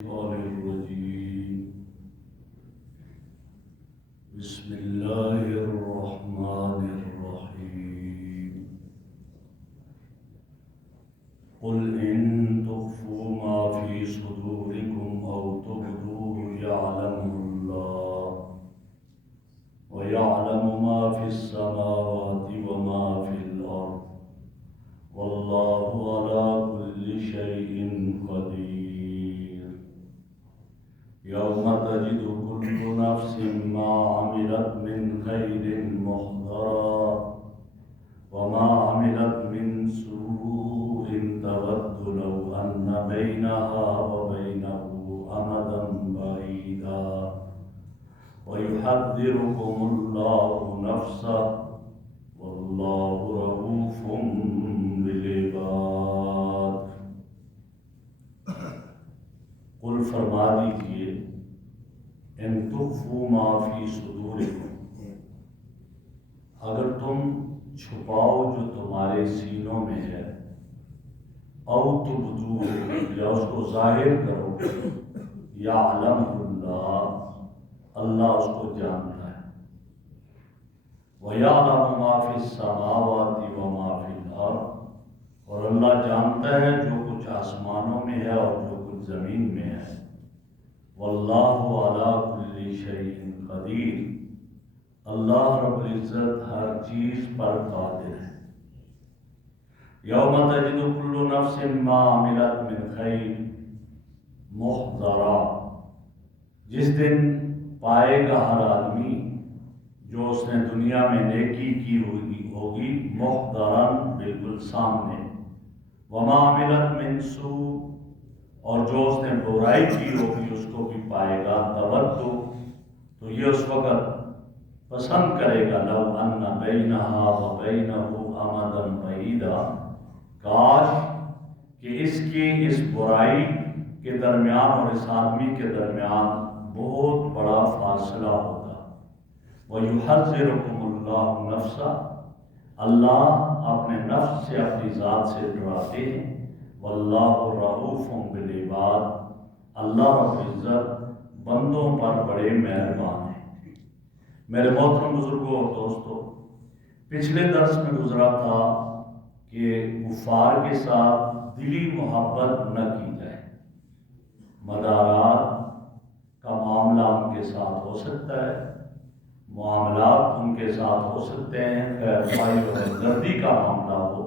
الرجيم بسم الله الرحمن الرحيم قل إن تخفوا ما في صدوركم أو تبدوه يعلمه الله ويعلم ما في السماوات وما في الأرض والله على كل شيء قدير يوم تجد كل نفس ما عملت من خير محضرا وما عملت من سوء تود لو أن بينها وبينه أمدا بعيدا ويحذركم الله نفسه والله رؤوف بالعباد قل فرما دیجیے ان تخفوا ما فی صدورکم، اگر تم چھپاؤ جو تمہارے سینوں میں ہے، او تبدوہ یا اس کو ظاہر کرو، یعلمہ اللہ، اللہ اس کو جانتا ہے، وَيَعْلَمُ مَا فِي السَّمَاوَاتِ وَمَا فِي الْأَرْضِ، اور اللہ جانتا ہے جو کچھ آسمانوں میں ہے اور جو کچھ زمین میں ہے، وَاللَّهُ عَلَى كُلِّ شَيْءٍ قَدِيرٌ، اللہ رب العزت ہر چیز پر قادر ہے۔ یوم تجد کل نفس ما عملت من خیر محضرا، جس دن پائے گا ہر آدمی جو اس نے دنیا میں نیکی کی ہوگی محضرن بالکل سامنے، وما عملت من سوء، اور جو اس نے برائی کی ہوگی اس کو بھی پائے گا تودو، تو یہ اس وقت پسند کرے گا لو ان بینہا و بینہ امدا بعیدا، کاش کہ اس برائی کے درمیان اور اس آدمی کے درمیان بہت بڑا فاصلہ ہوتا۔ وَيُحَذِّرُكُمُ اللَّهُ نَفْسَهُ، اللہ اپنے نفس سے اپنی ذات سے ڈراتے ہیں، واللہ رؤوف بالعباد، اللہ رب العزت بندوں پر بڑے مہربان ہیں۔ میرے محترم بزرگوں اور دوستو، پچھلے درس میں گزرا تھا کہ کفار کے ساتھ دلی محبت نہ کی جائے، مدارات کا معاملہ ان کے ساتھ ہو سکتا ہے، معاملات ان کے ساتھ ہو سکتے ہیں، خیر خواہی اور ہمدردی کا معاملہ ہو،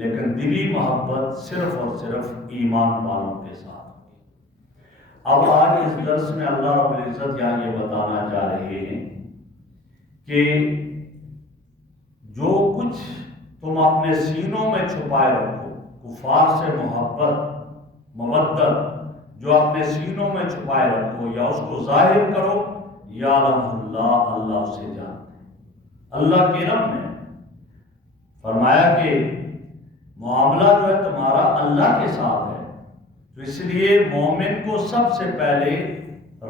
لیکن دلی محبت صرف اور صرف ایمان والوں کے ساتھ۔ اب آج اس درس میں اللہ رب العزت یہاں یہ بتانا چاہ رہے ہیں کہ جو کچھ تم اپنے سینوں میں چھپائے رکھو، کفار سے محبت مودت جو اپنے سینوں میں چھپائے رکھو یا اس کو ظاہر کرو، یعلم اللہ، اللہ اسے جانتے ہیں، اللہ کے علم میں فرمایا کہ معاملہ جو ہے تمہارا اللہ کے ساتھ ہے، تو اس لیے مومن کو سب سے پہلے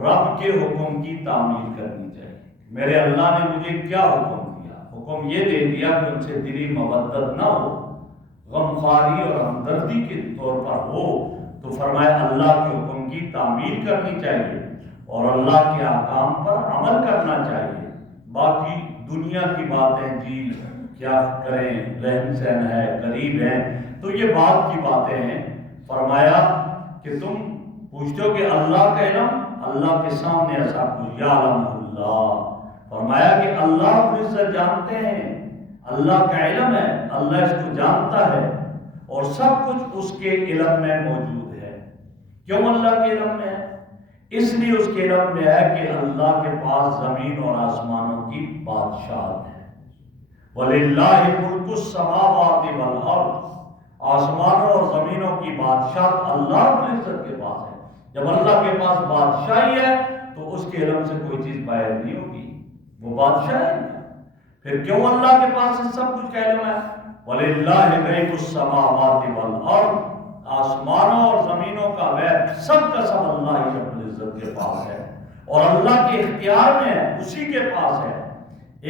رب کے حکم کی تعمیل کرنی چاہیے۔ میرے اللہ نے مجھے کیا حکم دیا؟ حکم یہ دے دیا کہ ان سے دلی مودت نہ ہو، غمخواری اور ہمدردی کے طور پر ہو، تو فرمایا اللہ کے حکم کی تعمیل کرنی چاہیے اور اللہ کے احکام پر عمل کرنا چاہیے۔ باقی دنیا کی باتیں جی کیا کریں، رہن سہن ہے، غریب ہیں، تو یہ بات کی باتیں ہیں۔ فرمایا کہ تم پوچھتے ہو کہ اللہ کا علم، اللہ کے سامنے ایسا کچھ، یعلم اللہ، فرمایا کہ اللہ سے جانتے ہیں، اللہ کا علم ہے، اللہ اس کو جانتا ہے اور سب کچھ اس کے علم میں موجود ہے۔ کیوں اللہ کے علم میں ہے؟ اس لیے اس کے علم میں ہے کہ اللہ کے پاس زمین اور آسمانوں کی بادشاہت ہے۔ وَلِلَّهِ مُلْكُ السَّمَاوَاتِ وَالْأَرْضِ، آسمانوں اور زمینوں کی بادشاہت اللہ رب العزت کے پاس ہے۔ جب اللہ کے پاس بادشاہی ہے تو اس کے علم سے کوئی چیز باہر نہیں ہوگی، وہ بادشاہ ہے۔ پھر کیوں اللہ کے پاس سب کچھ کا علم ہے؟ وَلِلَّهِ غَيْبُ السَّمَاوَاتِ وَالْأَرْضِ، آسمانوں اور زمینوں کا غیب سب کا سب اللہ رب العزت کے پاس ہے اور اللہ کے اختیار میں ہے، اسی کے پاس ہے۔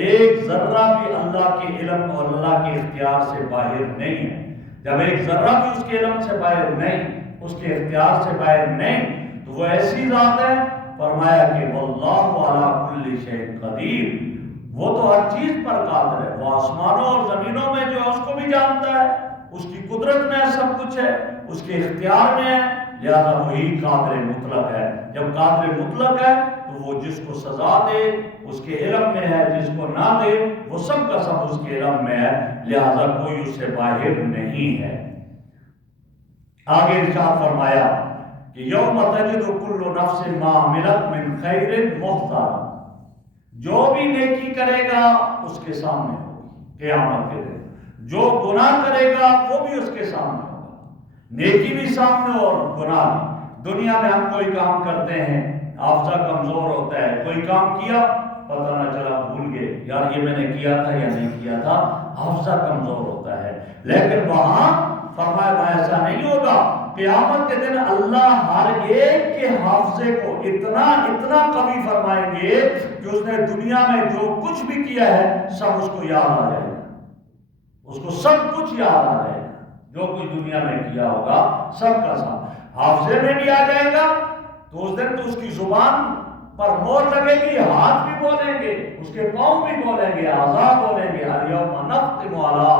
ایک ذرہ بھی اللہ کے علم اور اللہ کے اختیار سے باہر نہیں ہے۔ جب ایک ذرہ بھی اس کے علم سے باہر نہیں، اس کے اختیار سے باہر نہیں، تو تو وہ ایسی ذات ہے، فرمایا کہ واللہ علی کل شیء قدیر، وہ تو ہر چیز پر قادر ہے، وہ آسمانوں اور زمینوں میں جو ہے اس کو بھی جانتا ہے، اس کی قدرت میں سب کچھ ہے، اس کے اختیار میں ہے، لہذا وہی قادر مطلق ہے۔ جب قادر مطلق ہے تو وہ جس کو سزا دے اس کے علم میں ہے، جس کو نہ دے وہ سب کا سب اس کے علم میں ہے، لہذا کوئی اس سے باہر نہیں ہے۔ آگے ارشاد فرمایا کہ یوم تجد کل نفس ما عملت من خیر محضرا، جو بھی نیکی کرے گا اس کے سامنے ہوگی قیامت کے دن، جو گناہ کرے گا وہ بھی اس کے سامنے ہوگا، نیکی بھی سامنے اور گناہ بھی۔ دنیا میں ہم کوئی کام کرتے ہیں، حافظہ کمزور ہوتا ہے، کوئی کام کیا پتہ نہ چلا، بھول گئے یار یہ میں نے کیا تھا یا نہیں کیا تھا، حافظہ کمزور ہوتا ہے۔ لیکن وہاں فرمایا ایسا نہیں ہوگا، قیامت کے دن اللہ ہر ایک کے حافظے کو اتنا قوی فرمائیں گے کہ اس نے دنیا میں جو کچھ بھی کیا ہے سب اس کو یاد آ جائے گا، اس کو سب کچھ یاد آ جائے گا، جو کچھ دنیا میں کیا ہوگا سب کا سب حافظے میں بھی آ جائے گا۔ تو اس دن تو اس کی زبان پر مور لگے گی، ہاتھ بھی بولیں گے، اس کے پاؤں بھی بولیں گے، اعضاء بولیں گے، الیوم نختم علی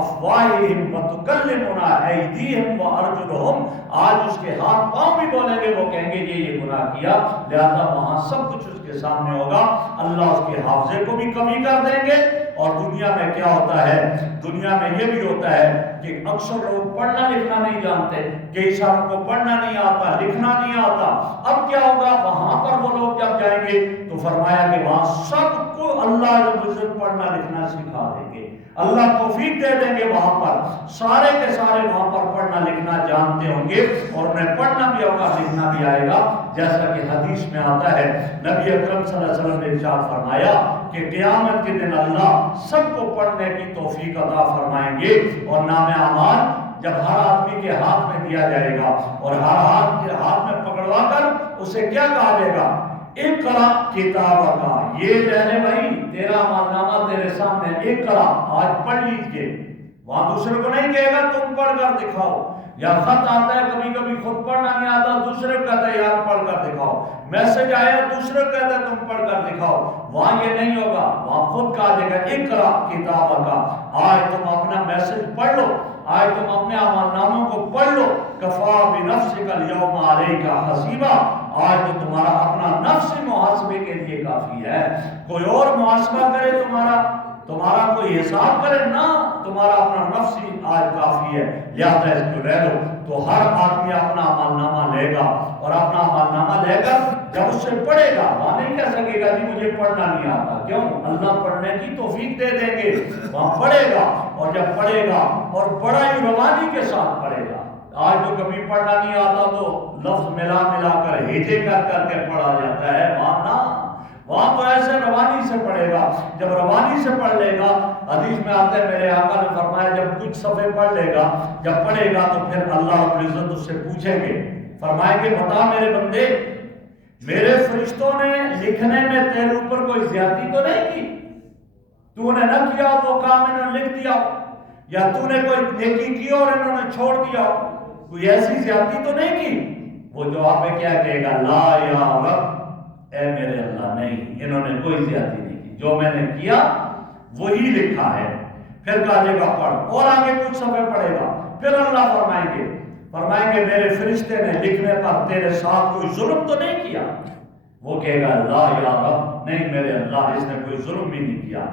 افواہہم وتکلمنا ایدیہم وارجلہم، آج اس کے ہاتھ پاؤں بھی بولیں گے، وہ کہیں گے یہ گناہ کیا، لہذا وہاں سب کچھ اس کے سامنے ہوگا۔ اللہ اس کے حافظے کو بھی کمی کر دیں گے۔ اور دنیا میں کیا ہوتا ہے، دنیا میں یہ بھی ہوتا ہے کہ اکثر لوگ پڑھنا لکھنا نہیں جانتے، کئی سالوں کو پڑھنا نہیں آتا، لکھنا نہیں آتا۔ اب کیا ہوگا، وہاں پر وہ لوگ جب جائیں گے تو فرمایا کہ وہاں سب کو اللہ رب العزت پڑھنا لکھنا سکھا دیں گے، اللہ توفیق دے دیں گے، وہاں پر سارے کے سارے وہاں پر پڑھنا لکھنا جانتے ہوں گے، اور انہیں پڑھنا بھی ہوگا، لکھنا بھی آئے گا، جیسا کہ حدیث میں آتا ہے۔ نبی اکرم صلی اللہ علیہ وسلم نے ارشاد فرمایا کہ قیامت کے دن اللہ سب کو پڑھنے کی توفیق عطا فرمائیں گے، اور نام اعمال جب ہر آدمی کے ہاتھ میں دیا جائے گا اور ہر ہاتھ میں پکڑوا کر اسے کیا کہا جائے گا، اقرا کتابک، یہ لے لے بھائی تیرا عمل نامہ تیرے سامنے، اقرا آج پڑھ لیجئے۔ وہاں دوسرے کو نہیں کہے گا تم پڑھ کر دکھاؤ، یا خط آتا ہے کبھی کبھی خود پڑھنا نہیں آتا، دوسرے کو کہتا ہے یار پڑھ کر دکھاؤ، میسج آیا دوسرے کو کہتا ہے تم پڑھ کر دکھاؤ، وہاں یہ نہیں ہوگا، وہاں خود کہا جائے گا اقرا کتابک، آج تم اپنا میسج پڑھ لو، آج تم اپنے اعمال ناموں کو پڑھ لو، کفا بنفسک الیوم علیک حسیبا، آج تو تمہارا اپنا نفس محاسبے کے لیے کافی ہے، کوئی اور محاسبہ کرے تمہارا کوئی حساب کرے نہ، تمہارا اپنا نفس ہی آج کافی ہے، لہذا اس کو لے لو۔ تو ہر آدمی اپنا عمل نامہ لے گا، اور اپنا عمل نامہ لے کر جب اس سے پڑھے گا، وہاں نہیں کہہ سکے گا جی مجھے پڑھنا نہیں آتا، کیوں؟ اللہ پڑھنے کی توفیق دے دیں گے، وہاں پڑھے گا، اور جب پڑھے گا اور بڑا ہی روانی کے ساتھ پڑھے گا۔ آج تو کبھی پڑھنا نہیں آتا تو لفظ ملا کر ہیجے کر کے پڑھا جاتا ہے، وہاں تو ایسے روانی سے پڑھے گا، جب روانی سے پڑھ لے گا، حدیث میں آتا ہے میرے آقا نے فرمایا جب کچھ صفحے پڑھ لے گا، جب پڑھے گا تو پھر اللہ رب العزت اس سے پوچھیں گے، فرمائیں گے بتا میرے بندے، میرے فرشتوں نے لکھنے میں تیرے اوپر کوئی زیادتی تو نہیں کی؟ تو نے نہ کیا وہ کام انہوں نے لکھ دیا، یا تو نے کوئی نیکی کی اور انہوں نے چھوڑ دیا، کوئی ایسی زیادتی تو نہیں کی؟ وہ جواب میں کیا کہے گا، لا یا رب، اے میرے اللہ نہیں، انہوں نے کوئی زیادتی نہیں کی، جو میں نے کیا وہی لکھا ہے۔ پھر کہا جائے گا پڑھ، اور آگے کچھ صفحے پڑھے گا، پھر اللہ فرمائیں گے میرے فرشتے نے لکھنے پر تیرے ساتھ کوئی ظلم تو نہیں کیا؟ وہ کہے گا لا یا رب، نہیں میرے اللہ، اس نے کوئی ظلم بھی نہیں کیا۔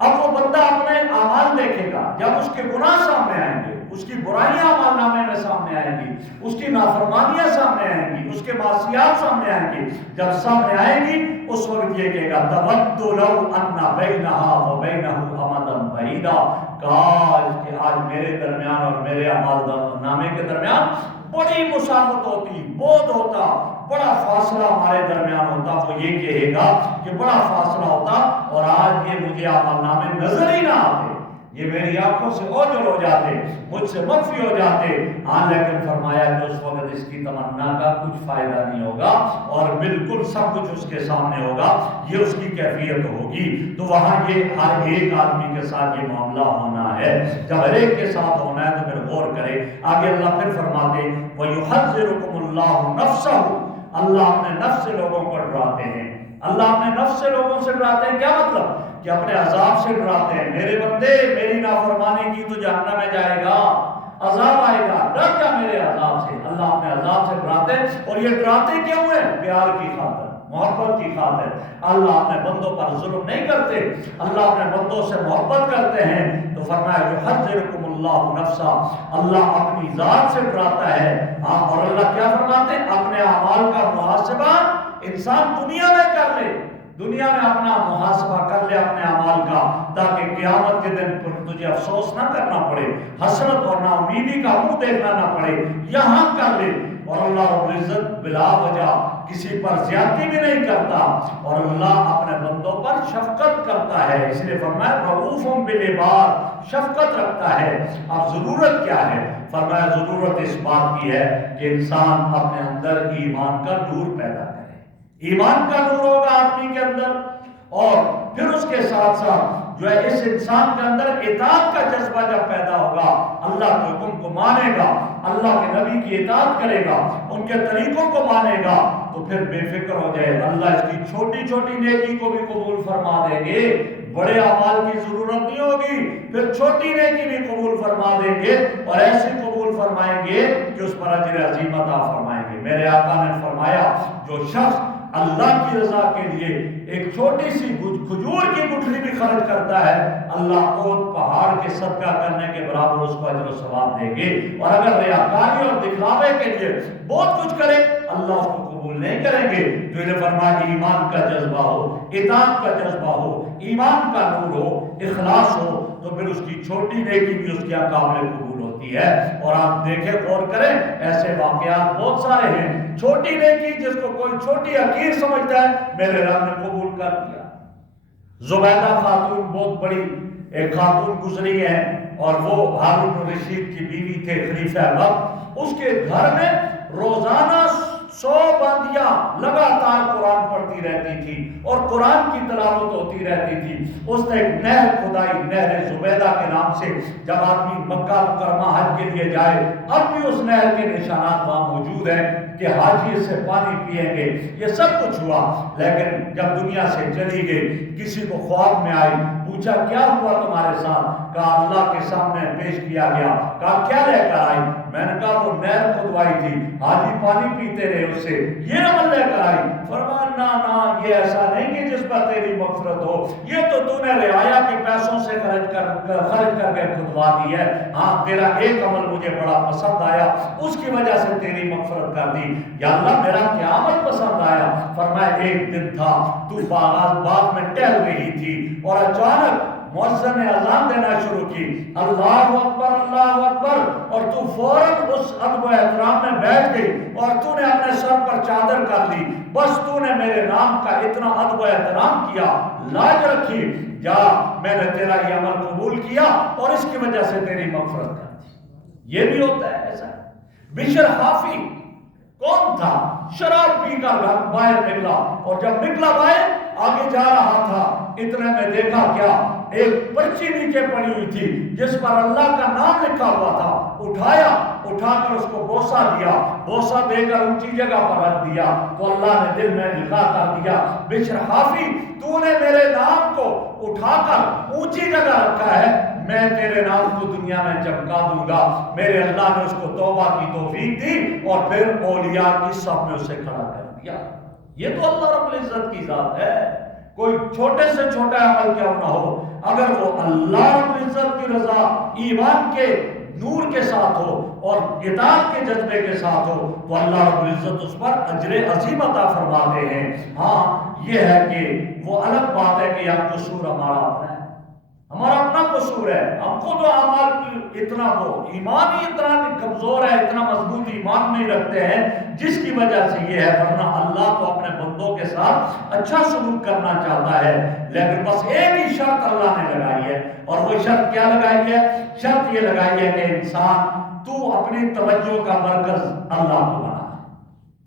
اب وہ بندہ اپنے اعمال دیکھے گا، جب اس کے گناہ سامنے آئیں گے، اس کی برائیاں اعمال نامے میں سامنے آئیں گی، اس کی نافرمانیاں سامنے آئیں گی، اس کے معصیات سامنے آئیں گی، جب سامنے آئیں گی اس وقت یہ کہے گا تود لو ان بینہا وبینہ امدا بعیدا، کاش کہ آج میرے درمیان اور میرے اعمال نامے کے درمیان بڑی مسافت ہوتی، بعد ہوتا، بڑا فاصلہ ہمارے درمیان ہوتا۔ وہ یہ کہے گا کہ بڑا فاصلہ ہوتا، اور آج یہ مجھے عمل نامے نظر ہی نہ آتے، یہ میری آنکھوں سے اوجھل ہو جاتے، مجھ سے مخفی ہو جاتے۔ لیکن فرمایا کہ اس وقت اس کی تمنا کا کچھ فائدہ نہیں ہوگا، اور بالکل سب کچھ اس کے سامنے ہوگا، یہ اس کی کیفیت ہوگی۔ تو وہاں یہ ہر ایک آدمی کے ساتھ یہ معاملہ ہونا ہے، جب ہر ایک کے ساتھ ہونا ہے تو پھر غور کرے۔ آگے اللہ پھر فرماتے وَيُحَذِّرُكُمُ اللہ نفسہ، اللہ اپنے نفس سے لوگوں کو ڈراتے ہیں، اللہ اپنے نفس سے لوگوں سے ڈراتے ہیں۔ کیا مطلب؟ کہ اپنے عذاب سے ڈراتے ہیں، میرے بندے میری نافرمانی کی تو جہنم میں جائے گا، عذاب آئے گا، ڈر جا میرے عذاب سے۔ اللہ اپنے عذاب سے ڈراتے ہیں، اور یہ ڈراتے کیوں ہیں؟ پیار کی خاطر، محبت کی خاطر۔ اللہ اپنے بندوں پر ظلم نہیں کرتے، اللہ اپنے بندوں سے محبت کرتے ہیں۔ تو فرمایا یحذرکم اللہ نفسا، اللہ اپنی ذات سے ڈراتا ہے۔ اور اللہ کیا فرماتے ہیں؟ اپنے اعمال کا محاسبہ انسان دنیا میں کر لے، دنیا میں اپنا محاسبہ کر لے اپنے اعمال کا، تاکہ قیامت کے دن پر تجھے افسوس نہ کرنا پڑے، حسرت اور نا امیدی کا منہ دیکھنا نہ پڑے، یہاں کر لے۔ اور اللہ رب العزت بلا وجہ کسی پر زیادتی بھی نہیں کرتا، اور اللہ اپنے بندوں پر شفقت کرتا ہے، اس لیے فرمایا رؤوف بالعباد، شفقت رکھتا ہے۔ اب ضرورت کیا ہے؟ فرمایا ضرورت اس بات کی ہے کہ انسان اپنے اندر ایمان کا نور پیدا کرے، ایمان کا نور ہوگا آدمی کے اندر، اور پھر اس کے ساتھ ساتھ جو ہے اس انسان کے اندر اطاعت کا جذبہ جب پیدا ہوگا، اللہ کے حکم کو مانے گا، اللہ کے نبی کی اطاعت کرے گا، ان کے طریقوں کو مانے گا، تو پھر بے فکر ہو جائے، اللہ اس کی چھوٹی چھوٹی نیکی کو بھی قبول فرما دیں گے، بڑے اعمال کی ضرورت نہیں ہوگی، پھر چھوٹی نیکی بھی قبول فرما دیں گے، اور ایسی قبول فرمائیں گے کہ اس پر اجر عظیم عطا فرمائیں گے۔ میرے آقا نے فرمایا جو شخص اللہ کی رضا کے لیے ایک چھوٹی سی کھجور کی گٹھلی بھی خرچ کرتا ہے، اللہ اونٹ پہاڑ کے صدقہ کرنے کے برابر اس کو اجر و ثواب دیں گے۔ اور اگر ریاکاری اور دکھلاوے کے لیے بہت کچھ کرے، اللہ اس کو قبول نہیں کریں گے۔ تو انہیں فرمایا ایمان کا جذبہ ہو، اطاعت کا جذبہ ہو، ایمان کا نور ہو، اخلاص ہو، تو پھر اس کی چھوٹی نیکی بھی اس کی قابل قبول ہوتی ہے۔ اور آپ دیکھیں، غور کریں، ایسے واقعات بہت سارے ہیں، چھوٹی نیکی جس کو کوئی چھوٹی حقیر سمجھتا ہے، میرے رب نے قبول کر دیا۔ زبیدہ خاتون بہت بڑی ایک خاتون گزری ہے، اور وہ ہارون الرشید کی بیوی تھے، خلیفہ وقت۔ اس کے گھر میں روزانہ 100 باندیاں لگاتار قرآن پڑھتی رہتی تھی، اور قرآن کی تلاوت ہوتی رہتی تھی۔ اس نے ایک نہر کھدائی، نہر زبیدہ کے نام سے، جب آدمی مکہ مکرمہ حج کے لیے جائے، اب بھی اس نہر کے نشانات وہاں موجود ہیں کہ حاجی اس سے پانی پیئیں گے۔ یہ سب کچھ ہوا، لیکن جب دنیا سے چلی گئی، کسی کو خواب میں آئی، پوچھا کیا ہوا تمہارے ساتھ؟ کہا اللہ کے سامنے پیش کیا گیا۔ کہا کیا لے کر آئی؟ میں نے کہا وہ نہر کھدوائی تھی، حاجی پانی پیتے رہے اس سے، یہ عمل لے کر آئی۔ فرمایا نا یہ ایسا نہیں کہ جس پر تیری مغفرت ہو، یہ تو نے رعایا کے پیسوں سے خرچ کر کے کھدوا دی ہے۔ ہاں تیرا ایک عمل مجھے بڑا پسند آیا، اس کی وجہ سے تیری مغفرت کر دی۔ یا اللہ میرا کیا عمل پسند آیا؟ فرمایا ایک دن تھا، تو باغ میں ٹہل رہی تھی، اور اچانک مؤذن نے اذان دینا شروع کی، اللہ اکبر اللہ اکبر، اور تو فوراً اس ادب و احترام میں بیٹھ گئی، اور تو نے اپنے سر پر چادر کر لی، بس تو نے میرے نام کا اتنا ادب و احترام کیا، لاج رکھی، جا میں نے تیرا یہ عمل قبول کیا، اور اس کی وجہ سے تیری مغفرت کر دی۔ یہ بھی ہوتا ہے ایسا۔ بشر حافی کون تھا؟ شراب پی کر گھر باہر نکلا، اور جب نکلا باہر آگے جا رہا تھا، اتنے میں دیکھا کیا، ایک پرچی نیچے پڑی ہوئی تھی جس پر اللہ کا نام لکھا ہوا تھا۔ اٹھا کر اس کو بوسہ دیا، بوسہ دے کر اونچی جگہ پر رکھ دیا، تو اللہ نے دل میں لکھا کر دیا، بشر حافی تو نے میرے نام کو اٹھا کر اونچی جگہ رکھا ہے، میں تیرے نام کو دنیا میں چمکا دوں گا۔ میرے اللہ نے اس کو توبہ کی توفیق دی، اور پھر اولیاء کی صف میں اسے کھڑا کر دیا۔ یہ تو اللہ رب العزت کی ذات ہے۔ کوئی چھوٹے سے چھوٹا عمل کیوں نہ ہو، اگر وہ اللہ رب العزت کی رضا، ایمان کے نور کے ساتھ ہو اور اطاعت کے جذبے کے ساتھ ہو، تو اللہ رب العزت اس پر اجر عظیم عطا فرماتے ہیں۔ ہاں یہ ہے کہ وہ الگ بات ہے کہ یہ قصور ہمارا اپنا ہے، ہمارا اپنا قصور ہے، ہم کو تو اعمال کی اتنا وہ ایمان ہی اتنا کمزور ہے، اتنا مضبوط ایمان نہیں رکھتے ہیں، جس کی وجہ سے یہ ہے۔ ورنہ اللہ تو اپنے بندوں کے ساتھ اچھا سلوک کرنا چاہتا ہے، لیکن بس ایک ہی شرط اللہ نے لگائی ہے، اور وہ شرط کیا لگائی ہے؟ شرط یہ لگائی ہے کہ انسان تو اپنی توجہ کا مرکز اللہ کو بنا،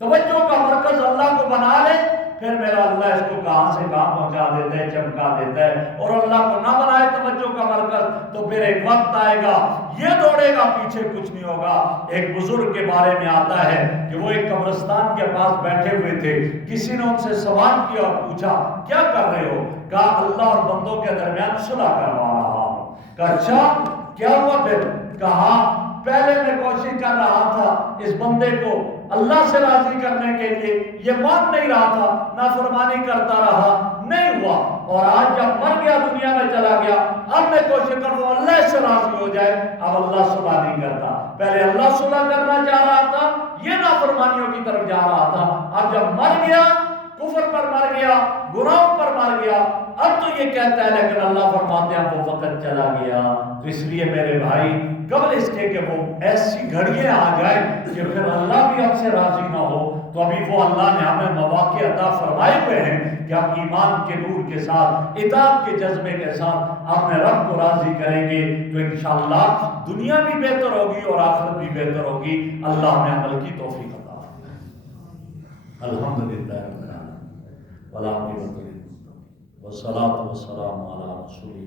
توجہ کا مرکز اللہ کو بنا لے، پھر میرا اللہ اس کو کہاں سے کہاں پہنچا دیتا ہے، چمکا دیتا ہے، اور اللہ کو نہ بنائے توجہ کا مرکز، تو پھر ایک وقت آئے گا یہ دوڑے گا، پیچھے کچھ نہیں ہوگا۔ ایک بزرگ کے بارے میں آتا ہے کہ وہ ایک قبرستان کے پاس بیٹھے ہوئے تھے، کسی نے ان سے سوال کیا اور پوچھا کیا کر رہے ہو؟ کہا اللہ اور بندوں کے درمیان صلح کروا رہا ہوں۔ کہا اچھا کیا ہوا پھر؟ کہا پہلے میں کوشش کر رہا تھا اس بندے کو اللہ سے راضی کرنے کے لیے، یہ مان نہیں رہا تھا، نافرمانی کرتا رہا، نہیں ہوا، اور آج جب مر گیا دنیا میں چلا گیا، اب میں کوشش کروں اللہ سے راضی ہو جائے، اب اللہ صلح نہیں کرتا۔ پہلے اللہ صلح کرنا چاہ رہا تھا، یہ نافرمانیوں کی طرف جا رہا تھا، اب جب مر گیا، کفر پر مر گیا، گناہوں پر مر گیا، اب تو یہ کہتا ہے لیکن اللہ فرماتے ہیں وہ وقت چلا گیا۔ تو اس لیے میرے بھائی قبل اس کے کہ وہ ایسی گھڑیاں آ جائیں کہ پھر اللہ بھی ہم سے راضی نہ ہو، تو ابھی وہ اللہ نے ہمیں مواقع عطا فرمائے ہوئے ہیں کہ ہم ایمان کے نور کے ساتھ، اطاعت کے جذبے کے ساتھ اپنے رب کو راضی کریں گے، تو انشاءاللہ دنیا بھی بہتر ہوگی اور آخرت بھی بہتر ہوگی۔ اللہ ہمیں عمل کی توفیق عطا فرمائے۔ الحمدللہ رب العالمین والعاقبۃ للمتقین والصلاۃ والسلام علی رسول